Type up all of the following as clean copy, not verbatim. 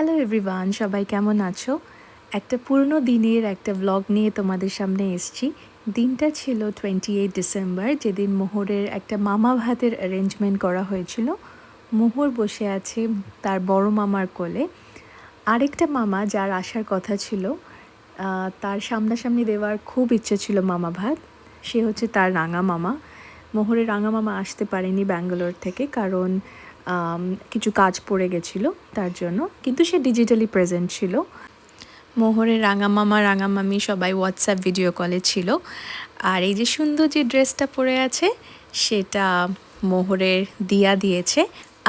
Hello everyone, সবাই কেমন আছো? একটা পুরনো দিনের একটা ব্লগ নিয়ে তোমাদের সামনে এসেছি। দিনটা ছিল 28 ডিসেম্বর, যেদিন মোহরের একটা মামা ভাতের অ্যারেঞ্জমেন্ট করা হয়েছিল। মোহর বসে আছে তার বড় মামার কোলে। আরেকটা মামা যার আসার কথা ছিল, তার সামনাসামনি দেওয়ার খুব ইচ্ছে ছিল মামা ভাত। সে হচ্ছে তার রাঙা মামা। মোহরের রাঙা মামা আসতে পারেনি ব্যাঙ্গালোর থেকে, কারণ কিছু কাজ পড়ে গেছিলো তার জন্য, কিন্তু সে ডিজিটালি প্রেজেন্ট ছিল। মোহরের রাঙা মামা রাঙা মামি সবাই হোয়াটসঅ্যাপ ভিডিও কলে ছিল। আর এই যে সুন্দর যে ড্রেসটা পরে আছে সেটা মোহরের দিয়া দিয়েছে।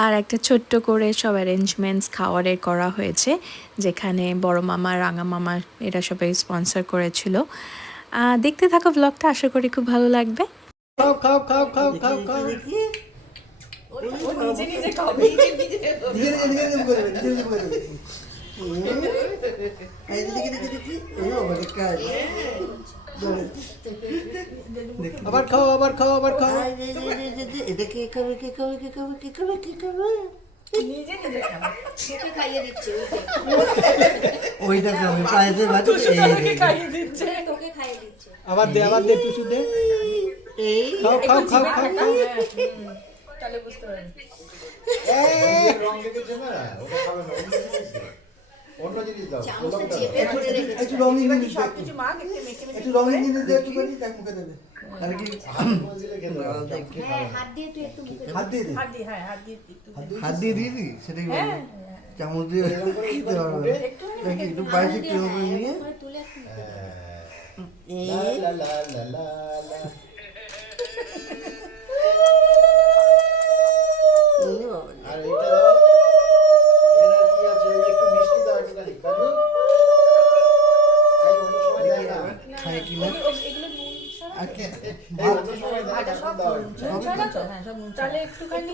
আর একটা ছোট্ট করে সব অ্যারেঞ্জমেন্টস খাওয়ারের করা হয়েছে, যেখানে বড় মামা রাঙা মামা এরা সবাই স্পন্সর করেছিল। দেখতে থাকো ব্লগটা, আশা করি খুব ভালো লাগবে। খাও খাও খাও খাও খাও খাও নিজে নিজে খাবে আবার খাও আবার খাও আবার খাও এটা কে খাবে কে খাবে কে খাবে কে খাবে কে খাবে নিজে নিজে খাবে তোকে খাইয়ে দিচ্ছে ওইটা খাবে পায়েসে ভাত তোকে খাইয়ে দিচ্ছে তোকে খাইয়ে দিচ্ছে আবার দে টুসু দে এই খাও খাও খাও খাও খাও তাহলে বুঝতে পারবেন। রং লেগেছে না, ওটা খাবে না, অন্য জিনিস দাও। চামচটা চেপে ধরে রেখেছে একটু রঙিন জিনিস সব কিছু মা মেখে মেখে একটু রঙিন জিনিস দে, একটু করে দেখ মুখে দেবে। আর কি হাত দিলে খেতে হবে। হ্যাঁ হাত দিয়ে তুই একটু মুখে হাত দিয়ে দে। হাত দিয়ে, হ্যাঁ হাত দিয়ে একটু হাত দিয়ে দিবি সেটাই বল হ্যাঁ চামচ দিয়ে খেতে পারবে দেখি একটু পায়েসে একটু হবে নিয়ে করে তুলে একটু লা লা লা লা লা। আর এটা দাও, এটা কি আছে, একটু মিষ্টি দাও একটুখানি, কাজু। এই অন্য সময় দেয় না। খায় কি না এগুলো নুন ছাড়া আর কি এই অন্য সময় দেয় না, এখন দাও একটু। নুন ছাড়া তো, হ্যাঁ সব নুন তাহলে একটুখানি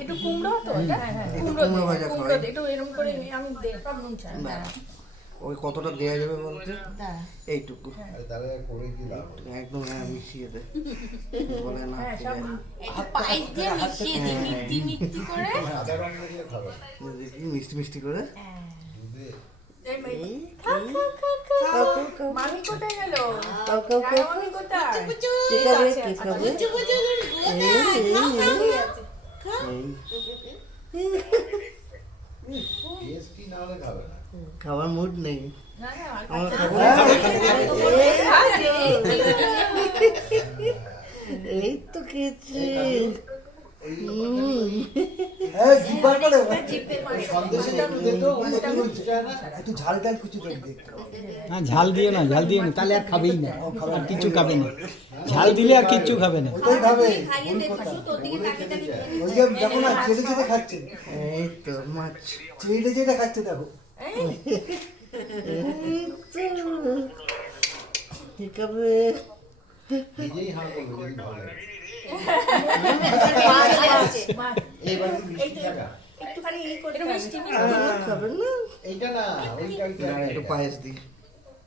একটু কুমড়ো তো এটা, হ্যাঁ হ্যাঁ একটু কুমড়ো কুমড়ো ভাজা কুমড়ো খাওয়াই। একটু এরকম করে আমি দে সব নুন ছাড়া হ্যাঁ ওই কতটা দেয়া যাবে বলতে হ্যাঁ এইটুকু আরে তাহলে করে দিলাম। একদম হ্যাঁ মিশিয়ে দে বলে না হ্যাঁ ঠিক সব আছে। একটু পাইপ দিয়ে মিশিয়ে দিই মিষ্টি মিষ্টি করে সাদা রং দিয়ে খাবে। দেখি মিষ্টি মিষ্টি করে দুধে এই মেয়ে এই খা খা খা খা খাও, খাও, খাও। মামি কোথায় গেল খাও, খাও, খাও। রাঙা মামি কোথায় কে খাবে কে খাবে টেস্টি না হলে খাবে না। খাবার মুড নেই না না আর আমার এই তো খেয়েছি এই জিব্বার করে সন্দেশে একটু দে তো, অন্য কি হচ্ছে যায় না। একটু ঝাল ডাল কুচি করে দে। না ঝাল দিয়ে না, ঝাল দিয়ে না, তাহলে আর খাবেই না, আর কিচ্ছু খাবে না। ঝাল দিলে আর কিচ্ছু খাবে না। ওইটাই খাবে। খাইয়ে দে টুসু তোর দিকে তাকিয়ে তাকিয়ে ওই যে দেখো না, চেটে চেটে খাচ্ছে, এই তো মাছ চেটে চেটে খাচ্ছে দেখো। ঠিক আছে নিজেই হাঁ করবে যদি ভালো লাগে। মা এইবার কি মিষ্টি থাকা? একটুখানি এই করে মিষ্টি খাবেন না এইটা না, ওইটা ওইটা। না, একটু পায়েস দিই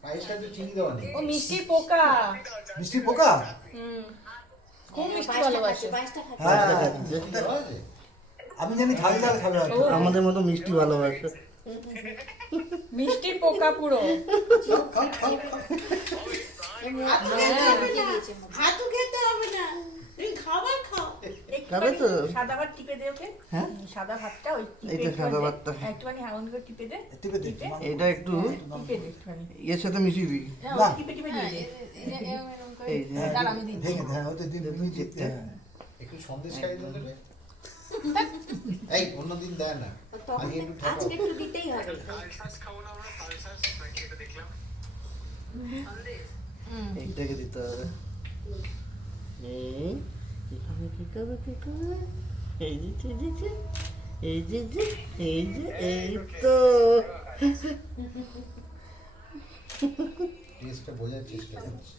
পায়েসটা তো চিনি দেওয়া নেই। ও মিষ্টির পোকা মিষ্টি পোকা। খুব মিষ্টি ভালোবাসে পায়েসটা খাচ্ছে হ্যাঁ, চিনি দেওয়া আছে? আমি জানি ঝাল ঝাল খাবে হয়তো। আমাদের মতো মিষ্টি ভালোবাসে মিষ্টির পোকা পুরো হাতও খেতে হবে না তুমি খাবার খাও খাবে তো সাদা ভাত টিপে দে ওকে হ্যাঁ সাদা ভাতটা ওই এই তো সাদা ভাতটা। একটুখানি হাউন করে টিপে দে টিপে দে। এটা একটু টিপে দে একটুখানি এর সাথে মিশিয়ে দিই না, না। ওই টিপে টিপে দিয়ে দে এই যে দাঁড়া, আমি দিচ্ছি। ভেঙে দে, হ্যাঁ, ওতে দিন তুমি জিততে। হ্যাঁ। একটু সন্দেশ খাইয়ে দিতে দেবে? এই অন্যদিন দেয় না। আজকে একটু ঠান্ডা। আজকে একটু দিতেই হবে এইটাকে দিতে হবে এই কি খাবে কি খাবে কি খাবে এই যে এই যে এই যে এই তো টেস্টটা বোঝার চেষ্টা করছি।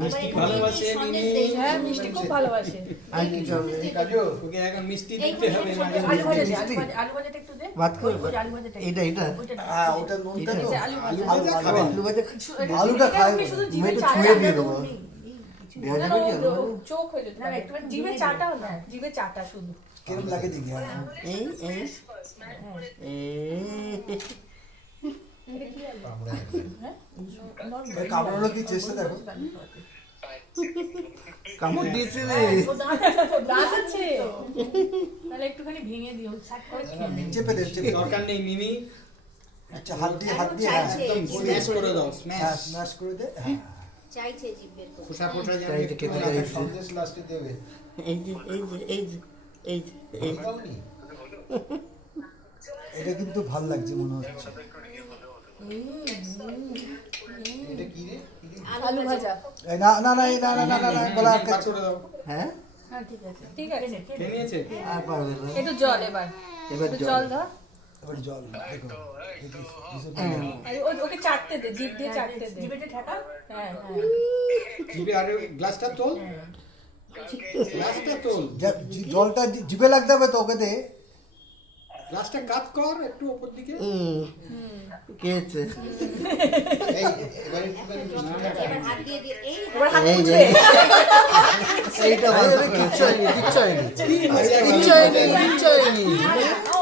মিষ্টি ভালোবাসে সন্দেশ মিনি। দেই হ্যাঁ মিষ্টি খুব ভালোবাসে আর কি খাবে কাজু, ওকে এখন মিষ্টি দিতে হবে মাঝে আলু ভাজা দে মিষ্টি? আলু ভাজাটা একটু দে ভাত খাবে ওই যে আলু ভাজাটা এটা এটা ওইটা দে। হ্যাঁ, ওটা নুনটা তো। আলু ভাজা। আলু খাবে। আলু ভাজা আলুটা খায় ওকে শুধু বলে। জিভে একটু চাটা ছুঁয়ে দিয়ে দেবো। দেবো দেওয়া না, যাবে কি না, আলু ও চোখ হয়ে যেত না একটু জিভে চাটাও না জিভে চাটা শুধু কিরম লাগে দেখি এই এই কামড়ানো কি চেষ্টা দেখো কামড় দিয়েছে রে দাঁত আছে তাহলে একটুখানি ভেঙে দিও শাক করে খেয়ে নে। চেপে দে চেপে দরকার নেই মিমি আচ্ছা হাত দিয়ে হ্যাঁ, একদম স্ম্যাশ করে দাও হ্যাঁ স্ম্যাশ স্ম্যাশ করে দে হ্যাঁ চাইছে জিভের তো খোসা খোসা যেন চাইতে খেতে চাইছে। সন্দেশ লাস্টে দেবে এই যে এই যে এই যে এই যে এই যে। দাওনি? এটা কিন্তু ভাল লাগছে মনে হচ্ছে এটা কি রে? কি রে? আলু ভাজা এই না না না এই না না না না না গলা বার আটকাচ্ছে করে দাও হ্যাঁ হ্যাঁ ঠিক আছে ঠিক আছে খেয়ে নিয়েছে আর পারবে না একটু জল এবার এবার একটু জল জল ধর এবার জল দেখো আরে ওকে চাটতে দে জিভ দিয়ে চাটতে দে জিভে ঠেকা হ্যাঁ হ্যাঁ জিভে আরে গ্লাসটা তোল গ্লাসটা তোল জলটা জিভে লাগতে হবে তো ওকে দে গ্লাসটা কাট কর একটু উপর দিকে খেয়েছে এই, এবার একটুখানি মিষ্টি ঠান্ডা। এবার হাত দিয়ে দিয়ে এই এবার হাত এই যে এইটা ভালো করেছে। কিচ্ছু হয়নি ও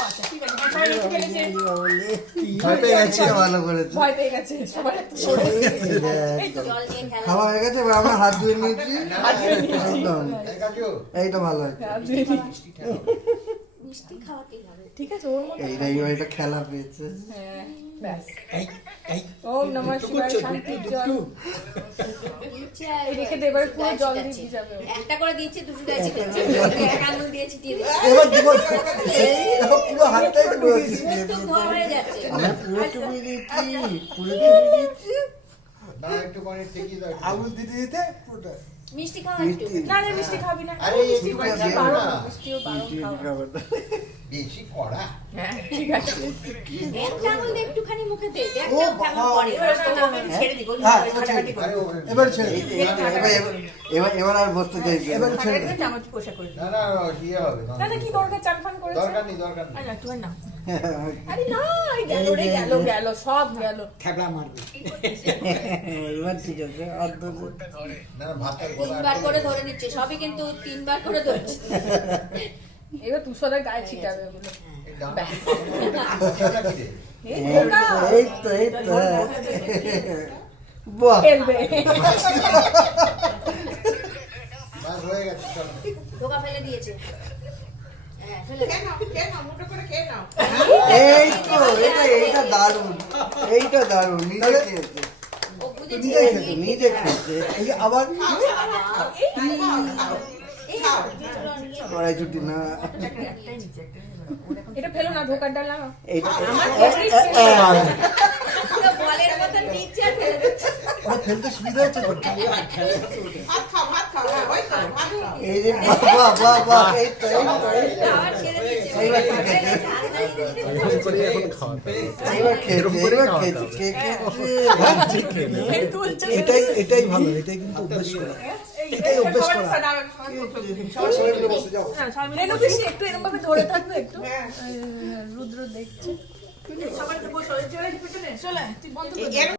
আচ্ছা ঠিক আছে সবাই একটু খেলেছে বলে, ভয় পেয়ে গেছে ভালো করেছে ভয় পেয়ে গেছে সবাই একটু সরে এই তো জল দিয়ে খেলা খাওয়া হয়ে গেছে এবার আমরা হাত ধুয়ে নিয়েছি একদম এই কাজু, এইটা ভালো আছে মিষ্টি ঠান্ডা। মিষ্টি খাওয়াতেই হবে ঠিক আছে ওর মধ্যে এইটা এটা খেলা পেয়েছে হ্যাঁ ব্যাস এই এই ওম নমঃ একটু শিবায় করছো, শান্তির একটু, জল দিচ্ছে এই রেখে দে, এবার পুরো জল দিয়ে ভিজাবে ও। একটা করে দিচ্ছে দুটো গায়ে ছিটাচ্ছে এক আঙুল দিয়ে ছিটিয়ে দিচ্ছে এবার দিব পুরো হাতটাই পুরো একটু ধোয়া হয়ে যাচ্ছে আমরা পুরোটুকুই দিচ্ছি পুরোটুকুই দিচ্ছি না, একটুখানি ঠেকিয়ে দাও, একটু। আঙুল দিতে দিতে পুরোটা মিষ্টি খাওয়া একটু না রে মিষ্টি খাবি না আরে, মিষ্টি একটু মিষ্টি খাবো বারণ না। মিষ্টিও বারণ খাওয়া বেশি কড়া। হ্যাঁ ঠিক আছে একটা আঙুল দিয়ে একটুখানি মুখে দে দেখ ও কেমন বাবা। পড়ে ছেড়ে দিই হ্যাঁ এবার ছেড়ে দে। আরে, এবার ছেড়ে দে। এবার আর বসতে চাইছে এবার ছেড়ে দে। চামচ পোষা করে না, না, ইয়ে হবে, না না কি দরকার চান ফান করেছে দরকার নেই, দরকার নেই। আরে একটু না আরে না এই গেল রে গেল গেল সব গেল ঠেবড়া মারবে এবার ঠিক আছে আর তো না, না, ভাতটা গলা তিনবার আটকে করে যাবে। ধরে নিচ্ছে সবই কিন্তু তিনবার করে ধরছে এবার তুষারের গায়ে ছিটাবে ওগুলো এই ডানা, ওটা কি রে? এই ধোকা এই তো বাহ ফেলবে বাস হয়ে গেছে, চলো। ধোকা ফেলে দিয়েছে হ্যাঁ ফেলে দে। এই তো এইটা দারুণ এইটা দারুণ নিজে খেয়েছে ও বুঝেছে নিজে খেতে, নিজে খেয়েছে এই যে আবার এই কড়াই ছুটি না এটা ফেলো না ধোকার ডাল না এইটা পুরো বলের মতন নিচ্ছে আর ফেলে দিচ্ছে আমার ফেলতে সুবিধা হচ্ছে তো এই যে বাহ বাহ বাহ এই তো আবার ছেড়ে দিচ্ছে এইবার ঠিক আছে। এইবার খেয়েছে কে খেয়েছে এটাই ভালো এটাই কিন্তু অভ্যেস করা এটাই অভ্যেস করা সবাই মিলে বসে যাও রেনু পিসি একটু এরকম ভাবে ধরে থাকবে একটু রুদ্র দেখছে সবাই তো বসো চলে তুই বন্ধ করে